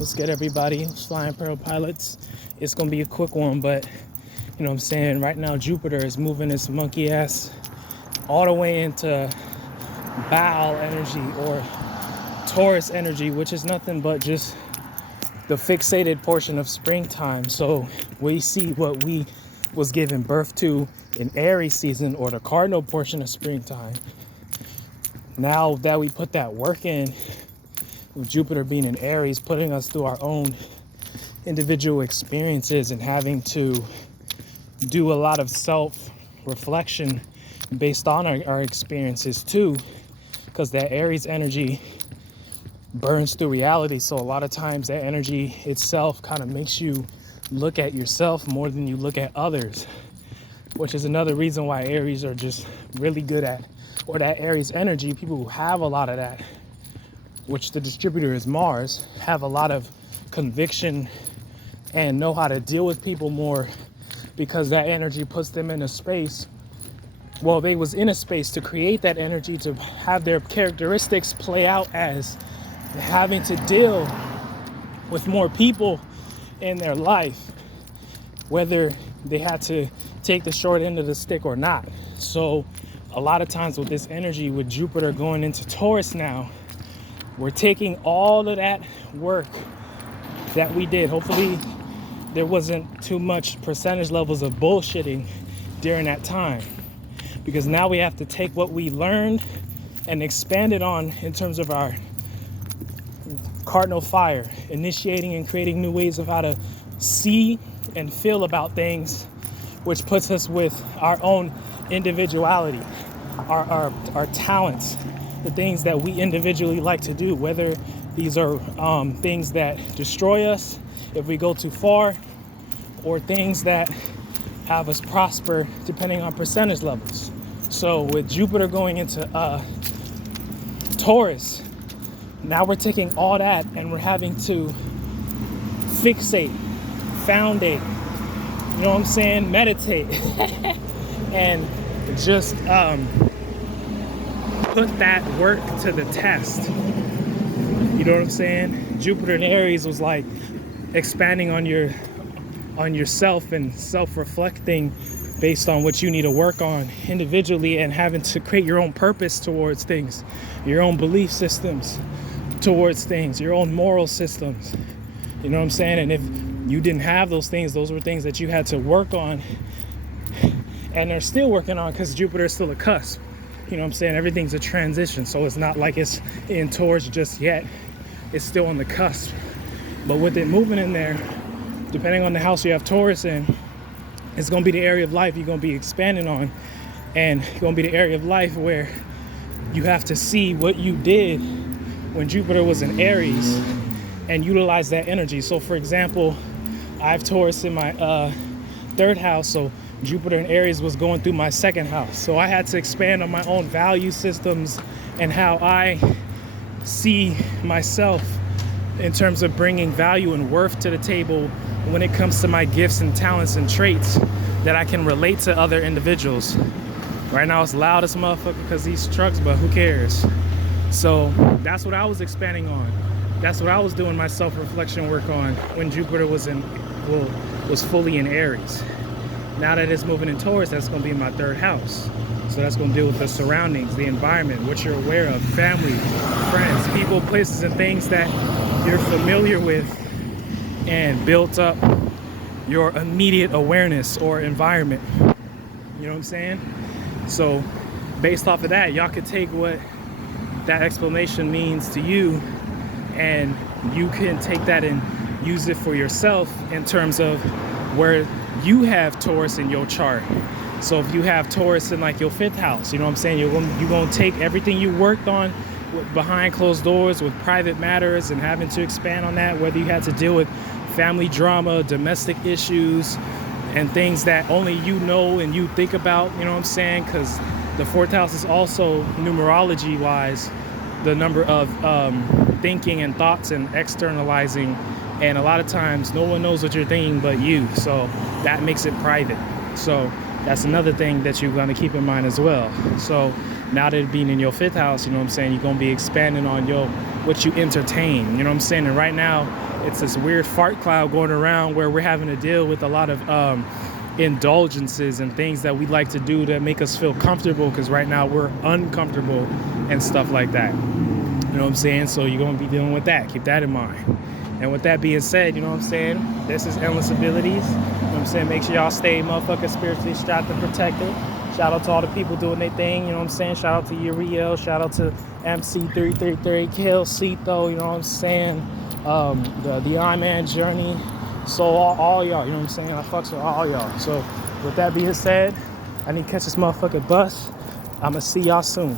Let's get everybody flying Pearl pilots. It's gonna be a quick one, but you know what I'm saying? Right now, Jupiter is moving its monkey ass all the way into Baal energy or Taurus energy, which is nothing but just the fixated portion of springtime. So we see what we was given birth to in Aries season, or the cardinal portion of springtime. Now that we put that work in, with Jupiter being in Aries, putting us through our own individual experiences and having to do a lot of self-reflection based on our experiences too, because that Aries energy burns through reality. So a lot of times that energy itself kind of makes you look at yourself more than you look at others, which is another reason why Aries are just really good at, or that Aries energy, people who have a lot of that, which the distributor is Mars, have a lot of conviction and know how to deal with people more, because that energy puts them in a space. Well, they was in a space to create that energy, to have their characteristics play out as having to deal with more people in their life, whether they had to take the short end of the stick or not. So a lot of times with this energy, with Jupiter going into Taurus now, we're taking all of that work that we did. Hopefully there wasn't too much percentage levels of bullshitting during that time, because now we have to take what we learned and expand it on in terms of our cardinal fire, initiating and creating new ways of how to see and feel about things, which puts us with our own individuality, our talents, the things that we individually like to do, whether these are things that destroy us if we go too far, or things that have us prosper depending on percentage levels. So with Jupiter going into Taurus, now we're taking all that and we're having to fixate, foundate, you know what I'm saying, meditate, and just put that work to the test. You know what I'm saying? Jupiter in Aries was like expanding on yourself and self-reflecting based on what you need to work on individually, and having to create your own purpose towards things, your own belief systems towards things, your own moral systems. You know what I'm saying? And if you didn't have those things, those were things that you had to work on, and they're still working on, because Jupiter is still a cusp. You know what I'm saying? Everything's a transition, so it's not like it's in Taurus just yet. It's still on the cusp. But with it moving in there, depending on the house you have Taurus in, it's going to be the area of life you're going to be expanding on. And it's going to be the area of life where you have to see what you did when Jupiter was in Aries and utilize that energy. So for example, I have Taurus in my third house, so Jupiter in Aries was going through my second house. So I had to expand on my own value systems and how I see myself in terms of bringing value and worth to the table when it comes to my gifts and talents and traits that I can relate to other individuals. Right now it's loud as a motherfucker because these trucks, but who cares? So that's what I was expanding on. That's what I was doing my self-reflection work on when Jupiter was fully in Aries. Now that it's moving in Taurus, that's going to be in my third house. So that's going to deal with the surroundings, the environment, what you're aware of, family, friends, people, places, and things that you're familiar with, and built up your immediate awareness or environment. You know what I'm saying? So based off of that, y'all could take what that explanation means to you, and you can take that and use it for yourself in terms of where you have Taurus in your chart. So if you have Taurus in like your fifth house, you know what I'm saying, you're going to take everything you worked on behind closed doors with private matters and having to expand on that, whether you had to deal with family drama, domestic issues, and things that only you know and you think about, you know what I'm saying? Because the fourth house is also, numerology wise, the number of thinking and thoughts and externalizing, and a lot of times no one knows what you're thinking but you, so that makes it private. So that's another thing that you're going to keep in mind as well. So now that it being in your fifth house, you know what I'm saying, you're going to be expanding on what you entertain, you know what I'm saying? And right now it's this weird fart cloud going around where we're having to deal with a lot of indulgences and things that we like to do to make us feel comfortable, because right now we're uncomfortable and stuff like that. You know what I'm saying? So you're going to be dealing with that. Keep that in mind. And with that being said, you know what I'm saying? This is Endless Abilities. You know what I'm saying? Make sure y'all stay motherfucking spiritually strapped and protected. Shout out to all the people doing their thing. You know what I'm saying? Shout out to Uriel. Shout out to MC333, Kill Cito. You know what I'm saying? The Iron Man Journey. So all y'all. You know what I'm saying? I fucks with all y'all. So with that being said, I need to catch this motherfucking bus. I'm going to see y'all soon.